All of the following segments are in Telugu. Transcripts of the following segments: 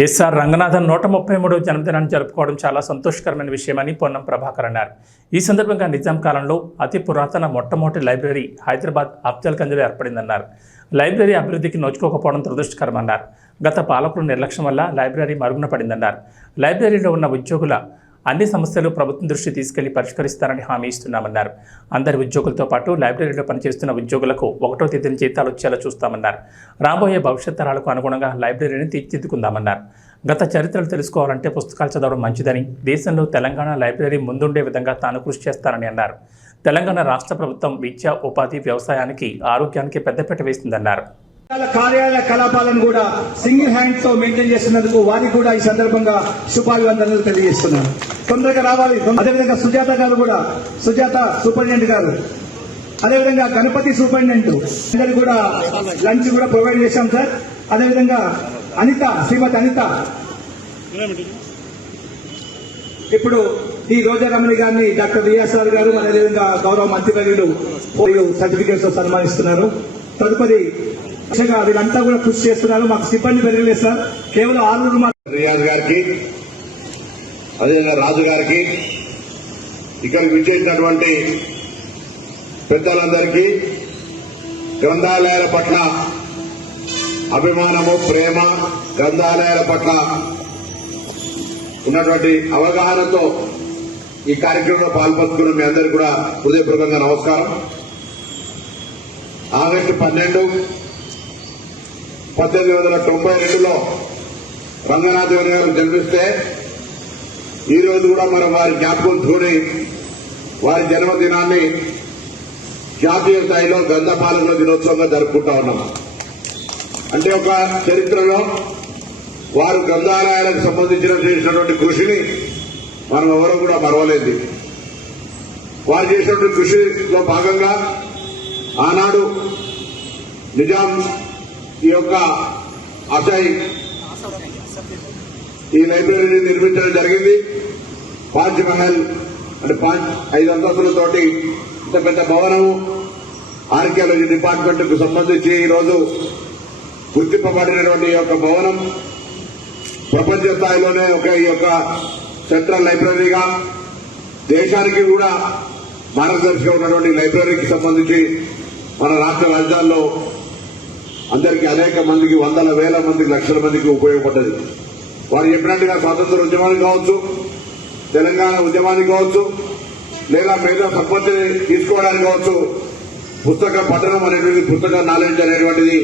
ఎస్ఆర్ రంగనాథన్ 133వ జన్మదినాన్ని జరుపుకోవడం చాలా సంతోషకరమైన విషయమని పొన్నం ప్రభాకర్ అన్నారు. ఈ సందర్భంగా నిజాం కాలంలో అతి పురాతన మొట్టమొదటి లైబ్రరీ హైదరాబాద్ అఫ్జల్గంజ్లో ఏర్పడిందన్నారు. లైబ్రరీ అభివృద్ధికి నోచుకోకపోవడం దురదృష్టకరమన్నారు. గత పాలకుల నిర్లక్ష్యం వల్ల లైబ్రరీ మరుగున పడిందన్నారు. లైబ్రరీలో ఉన్న ఉద్యోగుల అన్ని సమస్యలు ప్రభుత్వం దృష్టి తీసుకెళ్లి పరిష్కరిస్తారని హామీ ఇస్తున్నామన్నారు. అందరి ఉద్యోగులతో పాటు లైబ్రరీలో పనిచేస్తున్న ఉద్యోగులకు 1వ తేదీన జీతాలు వచ్చేలా చూస్తామన్నారు. రాబోయే భవిష్యత్ తరాలకు అనుగుణంగా లైబ్రరీని తీర్చిదిద్దుకుందామన్నారు. గత చరిత్రలు తెలుసుకోవాలంటే పుస్తకాలు చదవడం మంచిదని, దేశంలో తెలంగాణ లైబ్రరీ ముందుండే విధంగా తాను కృషి చేస్తానని అన్నారు. తెలంగాణ రాష్ట్ర ప్రభుత్వం విద్య, ఉపాధి, వ్యవసాయానికి, ఆరోగ్యానికి పెద్దపీట వేస్తుందన్నారు. కార్యాలయ కలాపాలను కూడా సింగిల్ హ్యాండ్ తో మెయింటైన్ చేస్తున్నందుకు వారికి కూడా ఈ సందర్భంగా శుభాభివందనలు తెలియజేస్తున్నారు. తొందరగా రావాలి. అదేవిధంగా సుజాత గారు కూడా, సుజాత సూపరింటెండెంట్ గారు, అదేవిధంగా గణపతి సూపరింటెండెంట్ అందరికి కూడా లంచ్ కూడా ప్రొవైడ్ చేశాం సార్. అదేవిధంగా అనిత, శ్రీమతి అనిత, ఇప్పుడు ఈ రోజా రమణి గారిని డాక్టర్ రియాజ్ సార్ గారు, అదేవిధంగా గౌరవ మంత్రివర్యులు సర్టిఫికేట్స్ తో సన్మానిస్తున్నారు. తదుపరి వీళ్ళంతా కూడా కృషి చేస్తున్నారు. మాకు సిబ్బంది పెరగలేదు సార్, కేవలం 6 రియాజ్ గారికి, అదేవిధంగా రాజు గారికి, ఇక్కడికి విచ్చేసినటువంటి పెద్దలందరికీ గ్రంథాలయాల పట్ల అభిమానము, ప్రేమ, గ్రంథాలయాల పట్ల ఉన్నటువంటి అవగాహనతో ఈ కార్యక్రమంలో పాల్పంచుకున్న మీ అందరికీ కూడా హృదయపూర్వకంగా నమస్కారం. ఆగస్టు 12, 1892లో రంగనాథన్ గారు జన్మిస్తే ఈ రోజు కూడా మనం వారి జ్ఞాపకం చూడి వారి జన్మదినాన్ని జాతీయ స్థాయిలో గ్రంథపాలకుల దినోత్సవంగా జరుపుకుంటా ఉన్నాం. అంటే ఒక చరిత్రలో వారు గ్రంథాలయాలకు సంబంధించిన చేసినటువంటి కృషిని మనం ఎవరూ కూడా మరవలేదు. వారు చేసినటువంటి కృషిలో భాగంగా ఆనాడు నిజాం ఈ యొక్క ఈ లైబ్రరీని నిర్మించడం జరిగింది. 5 మహల్ అంటే 5 అంతస్తులతోటి ఇంత పెద్ద భవనము ఆర్కియాలజీ డిపార్ట్మెంట్ కు సంబంధించి ఈరోజు గుర్తింపబడినటువంటి ఈ యొక్క భవనం ప్రపంచ స్థాయిలోనే ఈ యొక్క సెంట్రల్ లైబ్రరీగా దేశానికి కూడా మార్గదర్శిగా ఉన్నటువంటి లైబ్రరీకి సంబంధించి మన రాష్ట్ర రాజధానిలో అందరికీ అనేక మందికి, వందల వేల మందికి, లక్షల మందికి ఉపయోగపడ్డది. వారు చెప్పినట్టుగా స్వాతంత్ర ఉద్యమానికి కావచ్చు, తెలంగాణ ఉద్యమానికి కావచ్చు, లేదా మేధా సంపత్తిని తీసుకోవడానికి కావచ్చు, పుస్తక పఠనం అనేటువంటి, పుస్తక నాలెడ్జ్ అనేటువంటిది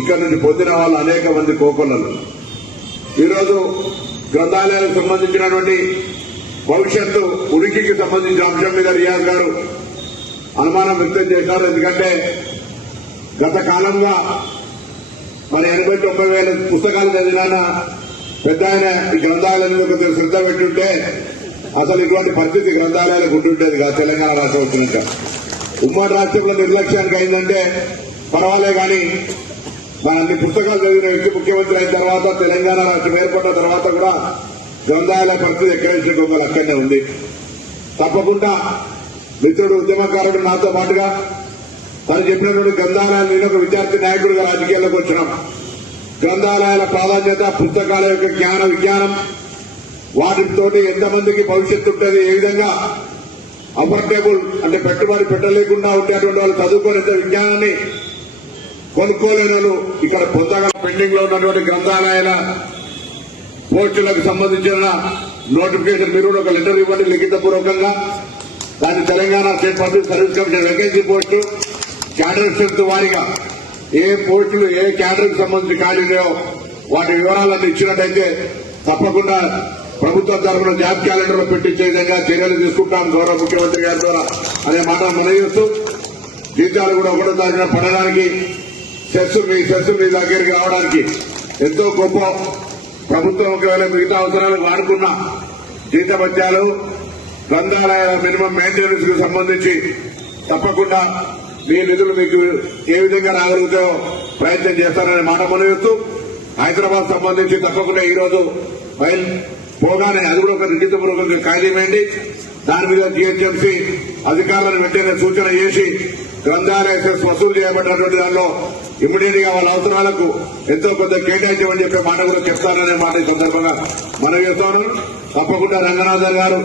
ఇక్కడ నుంచి పొందిన వాళ్ళు అనేక మంది కోకొల్లలు. ఈరోజు గ్రంథాలయాలకు సంబంధించినటువంటి భవిష్యత్తు ఉనికికి సంబంధించిన అంశం మీద రియాజ్ గారు అనుమానం వ్యక్తం చేశారు. ఎందుకంటే గత కాలంగా మన 80-90 వేల పుస్తకాలు చదివిన పెద్ద ఆయన ఈ గ్రంథాలయంలో కొంచెం శ్రద్ధ పెట్టుంటే అసలు ఇటువంటి పరిస్థితి గ్రంథాలయాలకు ఉంటుండేది కాదు. తెలంగాణ రాష్ట్రం వచ్చినాక ఉమ్మడి రాష్ట్రంలో నిర్లక్ష్యానికి అయిందంటే పర్వాలే, కానీ మన అన్ని పుస్తకాలు చదివిన వ్యక్తి ముఖ్యమంత్రి అయిన తర్వాత, తెలంగాణ రాష్ట్రం ఏర్పడిన తర్వాత కూడా గ్రంథాలయ పరిస్థితి ఎక్కడేసిన గొప్పలు అక్కడనే ఉంది. తప్పకుండా మిత్రుడు, ఉద్యమకారుడు నాతో పాటుగా తను చెప్పినటువంటి గ్రంథాలయాలు, నేను ఒక విద్యార్థి నాయకుడిగా రాజకీయాల్లోకి వచ్చినాం. గ్రంథాలయాల ప్రాధాన్యత, పుస్తకాల యొక్క జ్ఞాన విజ్ఞానం, వాటితోటి ఎంతమందికి భవిష్యత్తు ఉంటుంది, ఏ విధంగా అఫోర్డబుల్ అంటే పెట్టుబడి పెట్టలేకుండా ఉండేటువంటి వాళ్ళు చదువుకునేంత విజ్ఞానాన్ని కొనుక్కోలేని వాళ్ళు ఇక్కడ పొందగల. పెండింగ్ లో ఉన్నటువంటి గ్రంథాలయాల పోస్టులకు సంబంధించిన నోటిఫికేషన్ మీరు ఒక లెటర్ ఇవ్వండి లిఖితపూర్వకంగా. దాన్ని Telangana state public service commission vacancy post cadre strength వారిగా ఏ పోస్టులు ఏ క్యాడర్ కు సంబంధించి ఖాళీ ఉన్నాయో వాటి వివరాలన్నీ ఇచ్చినట్టయితే తప్పకుండా ప్రభుత్వం తరఫున జాబ్ క్యాలెండర్ లో పెట్టించే విధంగా చర్యలు తీసుకుంటాం గౌరవ ముఖ్యమంత్రి గారి ద్వారా అనే మాట మనవి చేస్తూ, జీతాలు కూడా 1వ తారీఖున పడడానికి, మీ సెస్ మీ దగ్గరికి రావడానికి ఎంతో గొప్ప ప్రభుత్వం ఒకవేళ మిగతా అవసరాలకు వాడుకున్న జీతభత్యాలు, గ్రంథాలయాల మినిమం మెయింటెనెన్స్ కు సంబంధించి తప్పకుండా మీ నిధులు మీకు ఏ విధంగా రాగలుగుతాయో ప్రయత్నం చేస్తారనే మాట మనవిస్తూ, హైదరాబాద్ సంబంధించి తప్పకుండా ఈ రోజు పోగానే అది కూడా ఒక లిఖితపూర్వకంగా ఖాళీ వేయండి. దాని మీద జీహెచ్ఎంసీ అధికారులను వెంటనే సూచన చేసి గ్రంథాలయ సెస్ వసూలు చేయబడినటువంటి దానిలో ఇమ్మీడియట్ గా వాళ్ళ అవసరాలకు ఎంతో కొంత కేటాయించమని చెప్పే మాట కూడా చెప్తాననే మాట ఈ సందర్భంగా మనం చేస్తాను. తప్పకుండా రంగనాథన్ గారు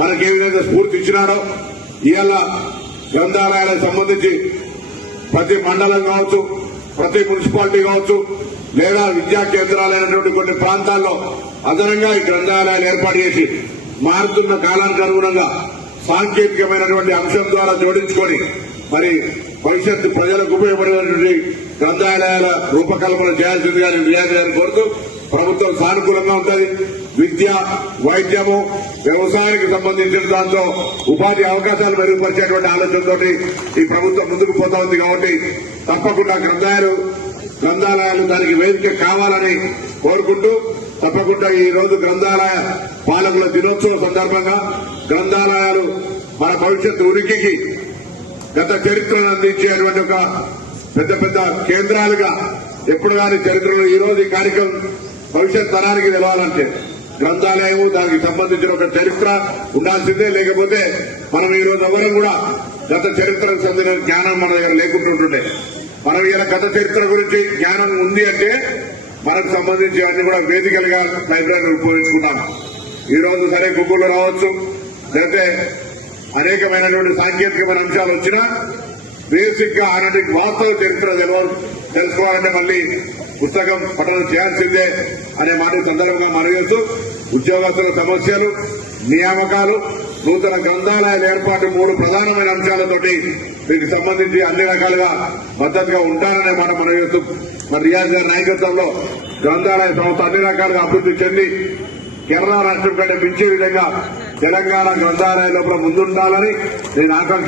మనకి ఏ విధంగా స్ఫూర్తి ఇచ్చినారో ఇవాళ గ్రంథాలయాలకు సంబంధించి ప్రతి మండలం కావచ్చు, ప్రతి మున్సిపాలిటీ కావచ్చు, లేదా విద్యా కేంద్రాలైనటువంటి కొన్ని ప్రాంతాల్లో అదనంగా ఈ గ్రంథాలయాలు ఏర్పాటు చేసి మారుతున్న కాలానికి అనుగుణంగా సాంకేతికమైనటువంటి అంశం ద్వారా జోడించుకొని మరి భవిష్యత్తు ప్రజలకు ఉపయోగపడేటువంటి గ్రంథాలయాల రూపకల్పన చేయాల్సిందిగా నేను రియాజ్ గారిని కోరుతూ ప్రభుత్వం సానుకూలంగా ఉంటుంది. విద్య, వైద్యము, వ్యవసాయానికి సంబంధించిన దాంతో ఉపాధి అవకాశాలు మెరుగుపరిచేటువంటి ఆలోచనతో ఈ ప్రభుత్వం ముందుకు పోతా ఉంది. కాబట్టి తప్పకుండా గ్రంథాలయాలు దానికి వేదిక కావాలని కోరుకుంటూ తప్పకుండా ఈ రోజు గ్రంథాలయ పాలకుల దినోత్సవం సందర్భంగా గ్రంథాలయాలు మన భవిష్యత్తు ఉనికికి గత చరిత్రను అందించేటువంటి ఒక పెద్ద పెద్ద కేంద్రాలుగా ఎప్పుడు కానీ చరిత్రలో ఈ రోజు ఈ కార్యక్రమం భవిష్యత్ తరానికి తెలవాలంటే గ్రంథాలయము దానికి సంబంధించిన ఒక చరిత్ర ఉండాల్సిందే. లేకపోతే మనం ఈ రోజు ఎవరం కూడా గత చరిత్రకు చెందిన జ్ఞానం మన దగ్గర లేకుంటుంటుండే. మనం ఇలా గత చరిత్ర గురించి జ్ఞానం ఉంది అంటే మనకు సంబంధించి అన్ని కూడా వేదికలుగా లైబ్రరీని ఉపయోగించుకుంటాం. ఈ రోజు సరే గూగుల్లో రావచ్చు, లేకపోతే అనేకమైనటువంటి సాంకేతికమైన అంశాలు వచ్చినా బేసిక్ గా ఆనాటి వాస్తవ చరిత్ర తెలుసుకోవాలంటే మళ్ళీ పుస్తకం పఠనం చేయాల్సిందే అనే మాట సందర్భంగా మనవేస్తూ ఉద్యోగస్తుల సమస్యలు, నియామకాలు, నూతన గ్రంథాలయాల ఏర్పాటు 3 ప్రధానమైన అంశాలతోటి దీనికి సంబంధించి అన్ని రకాలుగా మద్దతుగా ఉంటారనే మాట మనవేస్తూ మరి రియాజ్ గారి నాయకత్వంలో గ్రంథాలయ సంస్థ అన్ని రకాలుగా అభివృద్ధి చెంది కేరళ రాష్ట్రం కంటే మించే విధంగా తెలంగాణ గ్రంథాలయ లోపల ముందుండాలని నేను ఆకాంక్ష